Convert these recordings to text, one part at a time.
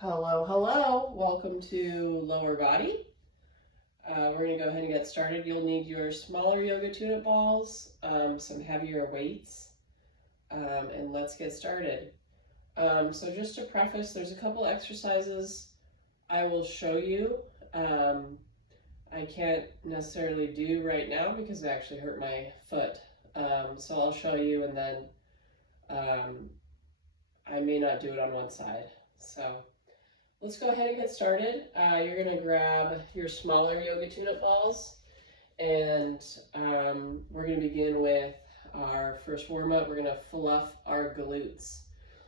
Hello, hello. Welcome to Lower Body. We're going to go ahead and get started. You'll need your smaller yoga tune-up balls, some heavier weights, and let's get started. So just to preface, there's a couple exercises I will show you. I can't necessarily do right now because I actually hurt my foot. So I'll show you, and then I may not do it on one side. So let's go ahead and get started. You're going to grab your smaller yoga tune-up balls, and we're going to begin with our first warm-up. We're going to fluff our glutes.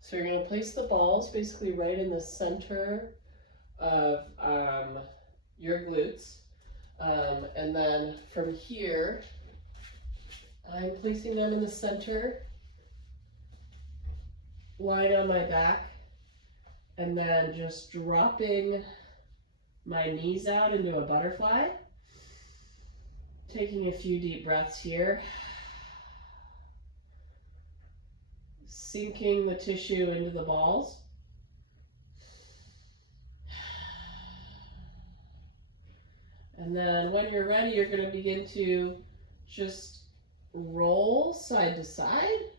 So you're going to place the balls basically right in the center of your glutes, and then from here, I'm placing them in the center, lying on my back, and then just dropping my knees out into a butterfly. Taking a few deep breaths here. Sinking the tissue into the balls. And then when you're ready, you're going to begin to just roll side to side.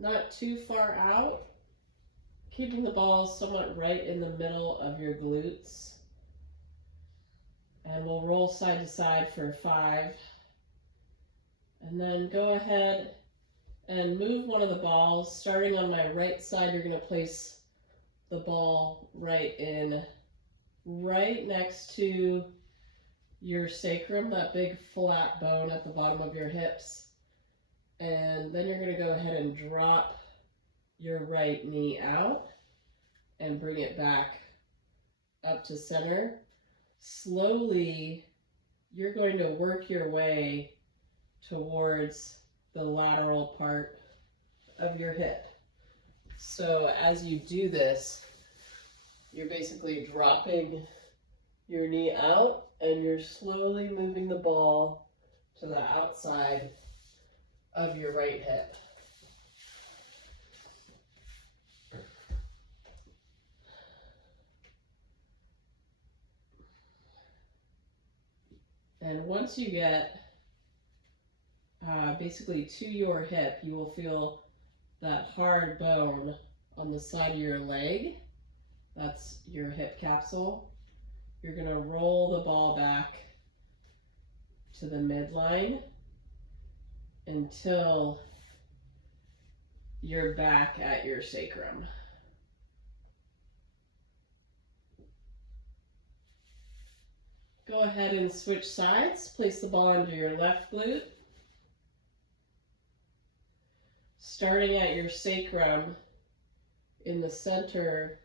Not too far out. Keeping the balls somewhat right in the middle of your glutes. And we'll roll side to side for 5. And then go ahead and move one of the balls. Starting on my right side, you're going to place the ball right next to your sacrum, that big flat bone at the bottom of your hips. And then you're going to go ahead and drop your right knee out and bring it back up to center. Slowly, you're going to work your way towards the lateral part of your hip. So as you do this, you're basically dropping your knee out and you're slowly moving the ball to the outside of your right hip. And once you get basically to your hip, you will feel that hard bone on the side of your leg. That's your hip capsule. You're going to roll the ball back to the midline until you're back at your sacrum. Go ahead and switch sides. Place the ball under your left glute. Starting at your sacrum in the center,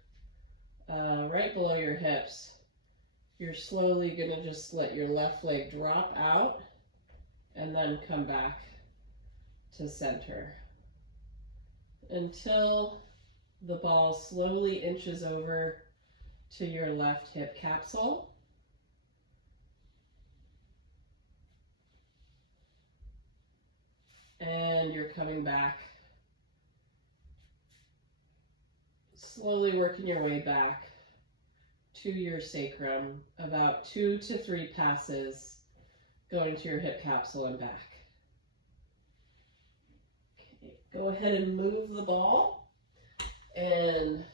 right below your hips, you're slowly going to just let your left leg drop out and then come back to center until the ball slowly inches over to your left hip capsule. And you're coming back, slowly working your way back to your sacrum, about 2 to 3 passes, going to your hip capsule and back. Okay, go ahead and move the ball. And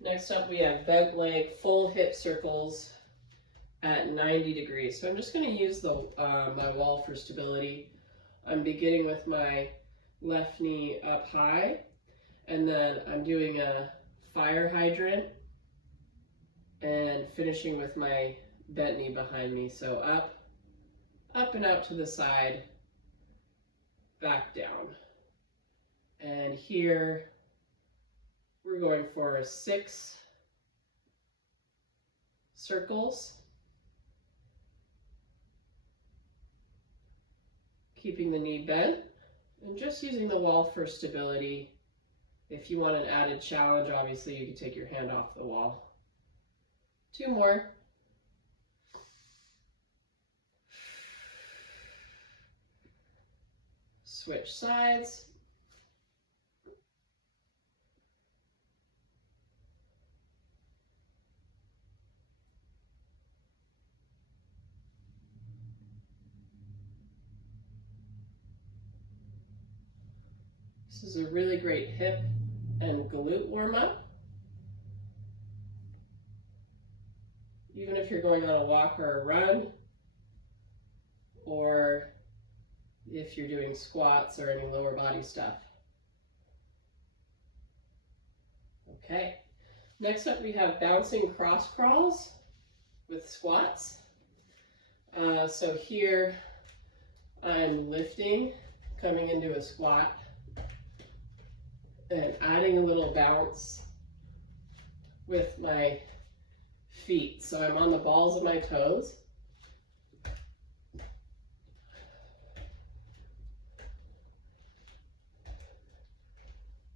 next up we have bent leg, full hip circles at 90 degrees. So I'm just going to use my wall for stability. I'm beginning with my left knee up high, and then I'm doing a fire hydrant and finishing with my bent knee behind me. So up and out to the side, back down. And here we're going for 6 circles. Keeping the knee bent and just using the wall for stability. If you want an added challenge, obviously you can take your hand off the wall. 2 more. Switch sides. This is a really great hip and glute warm-up. Even if you're going on a walk or a run, or if you're doing squats or any lower body stuff. Okay, next up we have bouncing cross crawls with squats. So here I'm lifting, coming into a squat, and adding a little bounce with my feet. So I'm on the balls of my toes.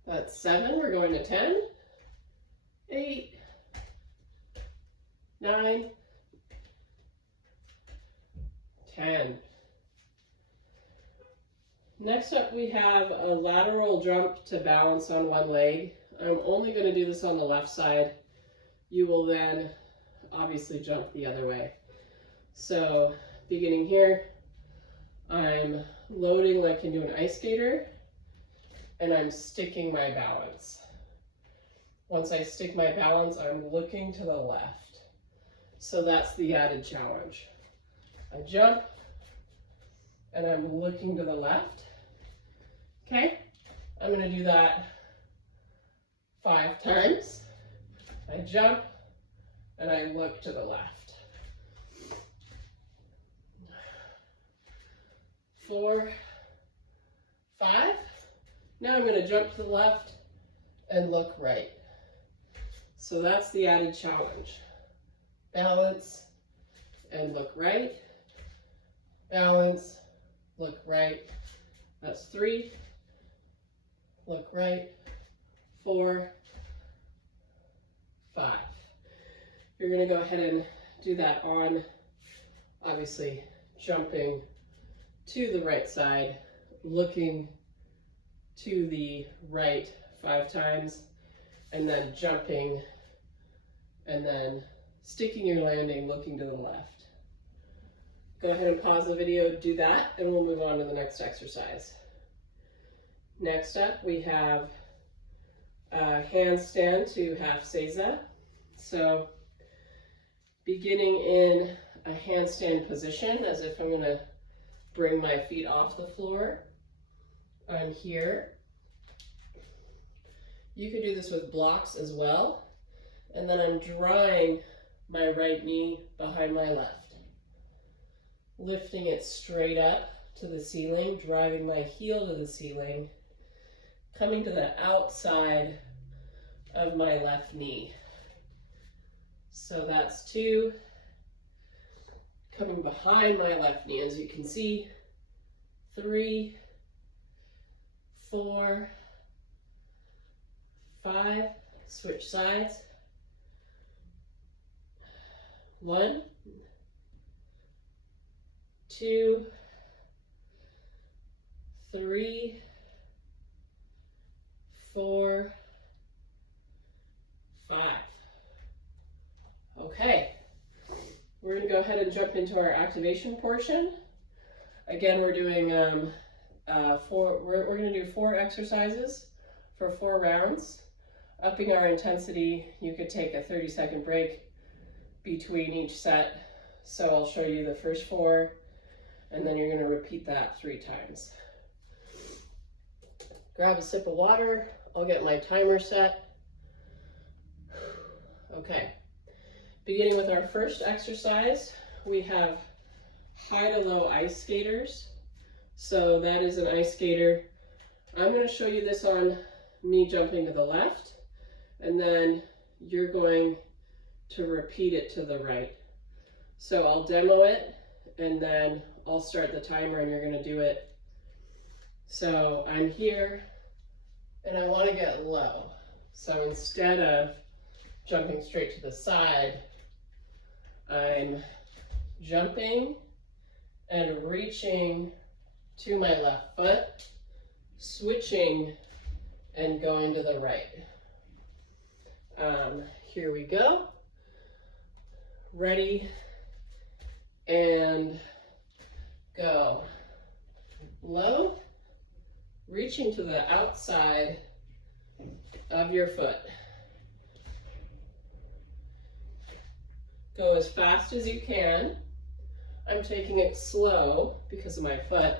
That's 7, we're going to 10, 8, 9, 10. Next up we have a lateral jump to balance on one leg. I'm only going to do this on the left side. You will then obviously jump the other way. So beginning here, I'm loading like into an ice skater, and I'm sticking my balance. Once I stick my balance, I'm looking to the left. So that's the added challenge. I jump, and I'm looking to the left. Okay, I'm gonna do that 5 times. I jump, and I look to the left. 4, 5. Now I'm gonna jump to the left and look right. So that's the added challenge. Balance and look right. Balance, look right. That's 3. Look right. 4, 5. You're going to go ahead and do that on, obviously, jumping to the right side, looking to the right 5 times, and then jumping, and then sticking your landing, looking to the left. Go ahead and pause the video, do that, and we'll move on to the next exercise. Next up, we have a handstand to half seiza. So beginning in a handstand position, as if I'm going to bring my feet off the floor. I'm here. You could do this with blocks as well. And then I'm drawing my right knee behind my left. Lifting it straight up to the ceiling, driving my heel to the ceiling, coming to the outside of my left knee. So that's 2. Coming behind my left knee, as you can see. 3, 4, 5, switch sides. 1, 2, 3, 4, 5. Okay, we're going to go ahead and jump into our activation portion. Again, we're doing we're going to do 4 exercises for 4 rounds. Upping our intensity, you could take a 30-second break between each set. So I'll show you the first 4, and then you're going to repeat that 3 times. Grab a sip of water. I'll get my timer set. Okay, beginning with our first exercise, we have high to low ice skaters. So that is an ice skater. I'm going to show you this on me jumping to the left, and then you're going to repeat it to the right. So I'll demo it, and then I'll start the timer, and you're going to do it. So I'm here, and I want to get low. So instead of jumping straight to the side, I'm jumping and reaching to my left foot, switching and going to the right. Here we go. Ready and go. Low, reaching to the outside of your foot. Go as fast as you can. I'm taking it slow because of my foot.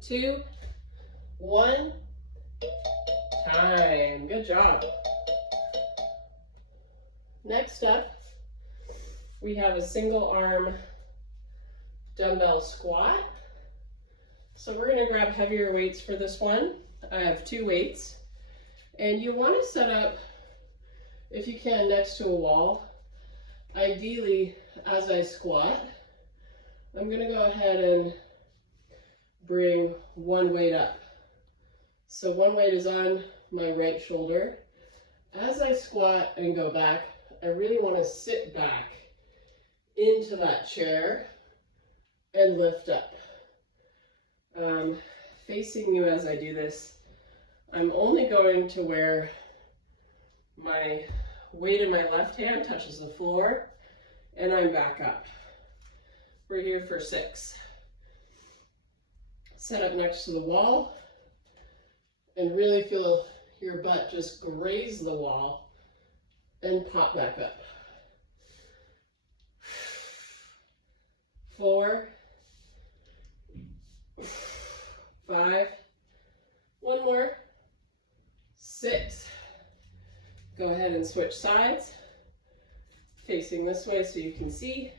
Two, one, time. Good job. Next up, we have a single arm dumbbell squat. So we're going to grab heavier weights for this one. I have 2 weights. And you want to set up, if you can, next to a wall. Ideally, as I squat, I'm going to go ahead and bring one weight up. So one weight is on my right shoulder. As I squat and go back, I really want to sit back into that chair and lift up. Facing you as I do this, I'm only going to where my weight in my left hand touches the floor and I'm back up. We're here for 6. Set up next to the wall and really feel your butt just graze the wall and pop back up. 4, 5, one more, 6. Go ahead and switch sides, facing this way so you can see.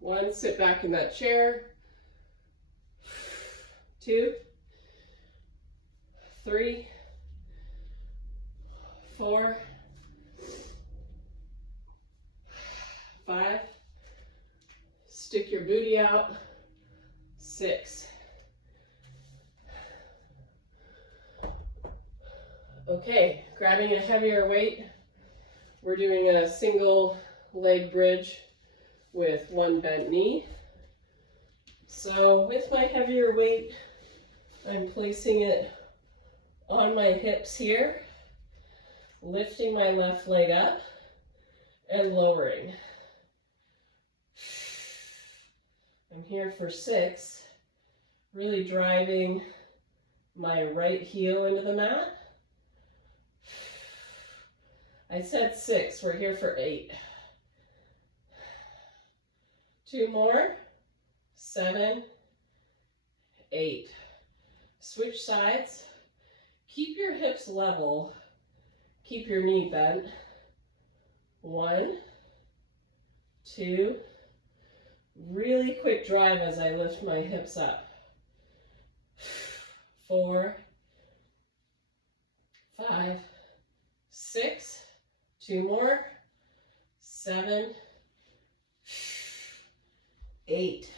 1, sit back in that chair. 2, 3, 4, 5, stick your booty out. 6. Okay, grabbing a heavier weight, we're doing a single leg bridge with 1 bent knee. So with my heavier weight, I'm placing it on my hips here, lifting my left leg up and lowering. I'm here for 6, really driving my right heel into the mat. I said 6, we're here for 8. 2 more, 7, 8. Switch sides. Keep your hips level. Keep your knee bent. 1, 2. Really quick drive as I lift my hips up. 4, 5, 6. 2 more. 7, 8.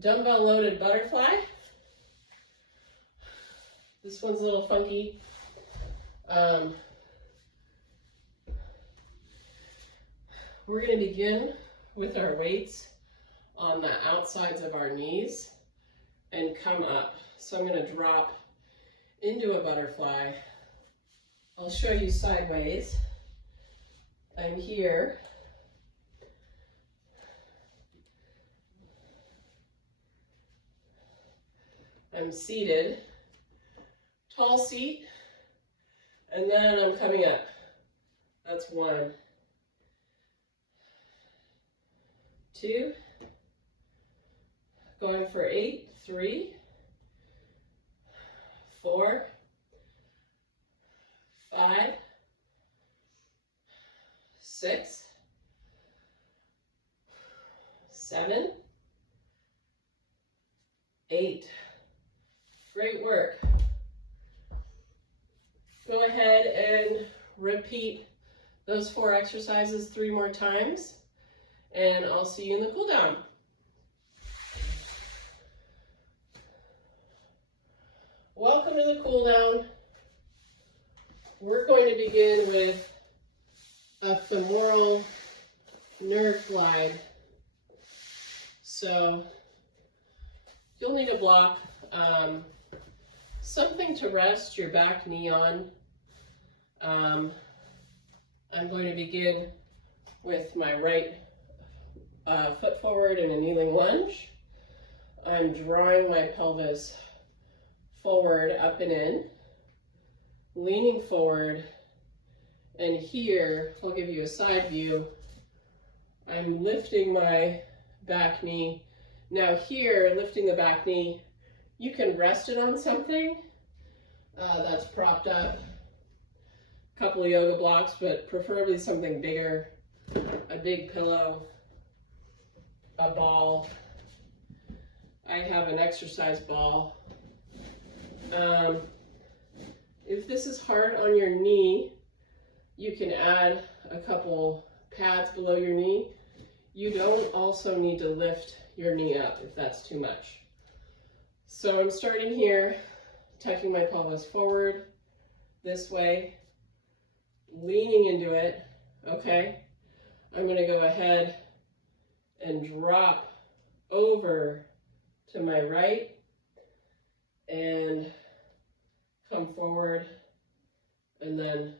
Dumbbell loaded butterfly. This one's a little funky. We're going to begin with our weights on the outsides of our knees and come up. So I'm going to drop into a butterfly. I'll show you sideways. I'm here. I'm seated, tall seat, and then I'm coming up. That's 1, 2, going for 8, 3, 4, 5, 6, 7, 8. Great work. Go ahead and repeat those 4 exercises 3 more times, and I'll see you in the cool down. Welcome to the cool down. We're going to begin with a femoral nerve glide. So you'll need a block. something to rest your back knee on. I'm going to begin with my right foot forward in a kneeling lunge. I'm drawing my pelvis forward, up and in, leaning forward, and here, I'll give you a side view. I'm lifting my back knee. Now here, lifting the back knee, you can rest it on something that's propped up, a couple of yoga blocks, but preferably something bigger, a big pillow, a ball. I have an exercise ball. If this is hard on your knee, you can add a couple pads below your knee. You don't also need to lift your knee up if that's too much. So I'm starting here, tucking my pelvis forward this way, leaning into it, okay? I'm gonna go ahead and drop over to my right and come forward and then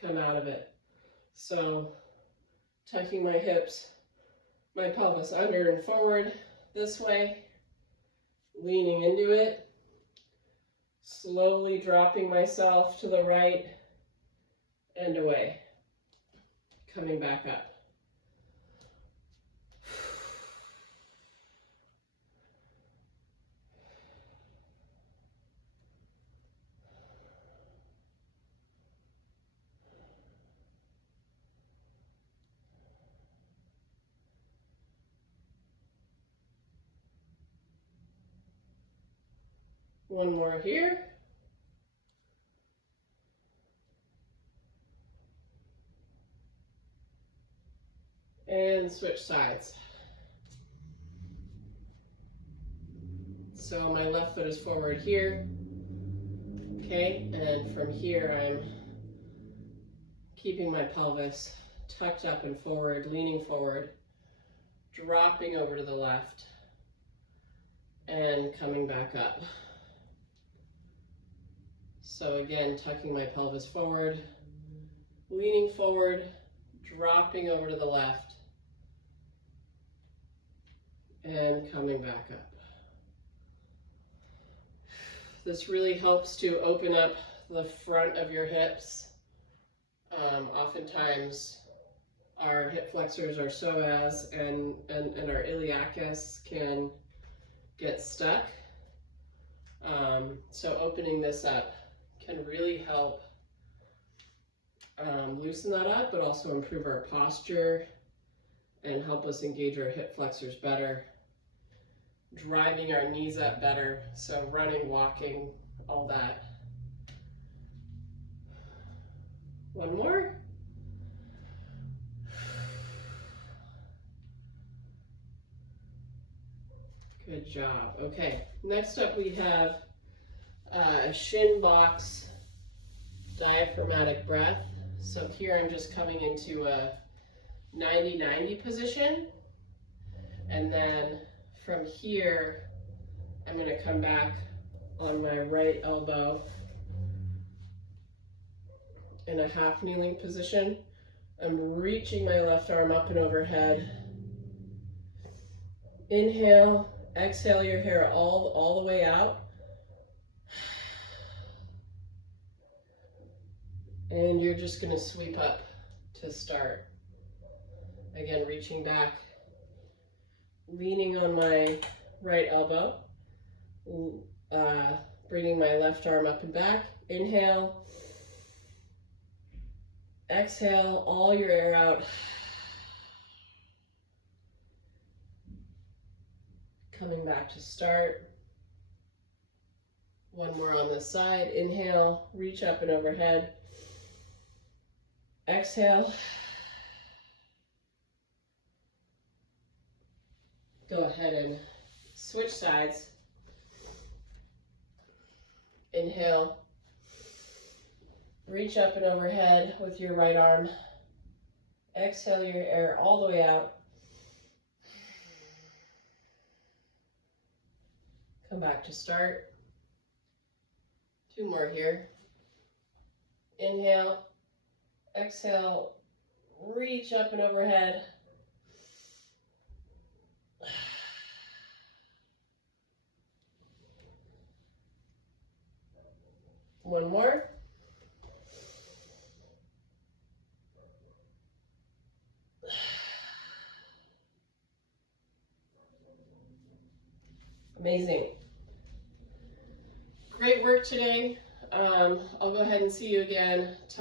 come out of it. So tucking my hips, my pelvis under and forward this way, leaning into it, slowly dropping myself to the right and away, coming back up. One more here. And switch sides. So my left foot is forward here. Okay, and from here I'm keeping my pelvis tucked up and forward, leaning forward, dropping over to the left, and coming back up. So again, tucking my pelvis forward, leaning forward, dropping over to the left, and coming back up. This really helps to open up the front of your hips. Oftentimes, our hip flexors, our psoas, and our iliacus can get stuck. So opening this up can really help loosen that up, but also improve our posture and help us engage our hip flexors better, driving our knees up better, so running, walking, all that. One more. Good job. Okay, next up we have a shin box diaphragmatic breath. So here I'm just coming into a 90-90 position, and then from here I'm going to come back on my right elbow in a half kneeling position. I'm reaching my left arm up and overhead. Inhale, exhale your hair all the way out. And you're just going to sweep up to start. Again, reaching back, leaning on my right elbow, bringing my left arm up and back. Inhale, exhale all your air out. Coming back to start. One more on this side. Inhale, reach up and overhead. Exhale. Go ahead and switch sides. Inhale. Reach up and overhead with your right arm. Exhale your air all the way out. Come back to start. 2 more here. Inhale, exhale, reach up and overhead. One more. Amazing. Great work today. I'll go ahead and see you again tomorrow.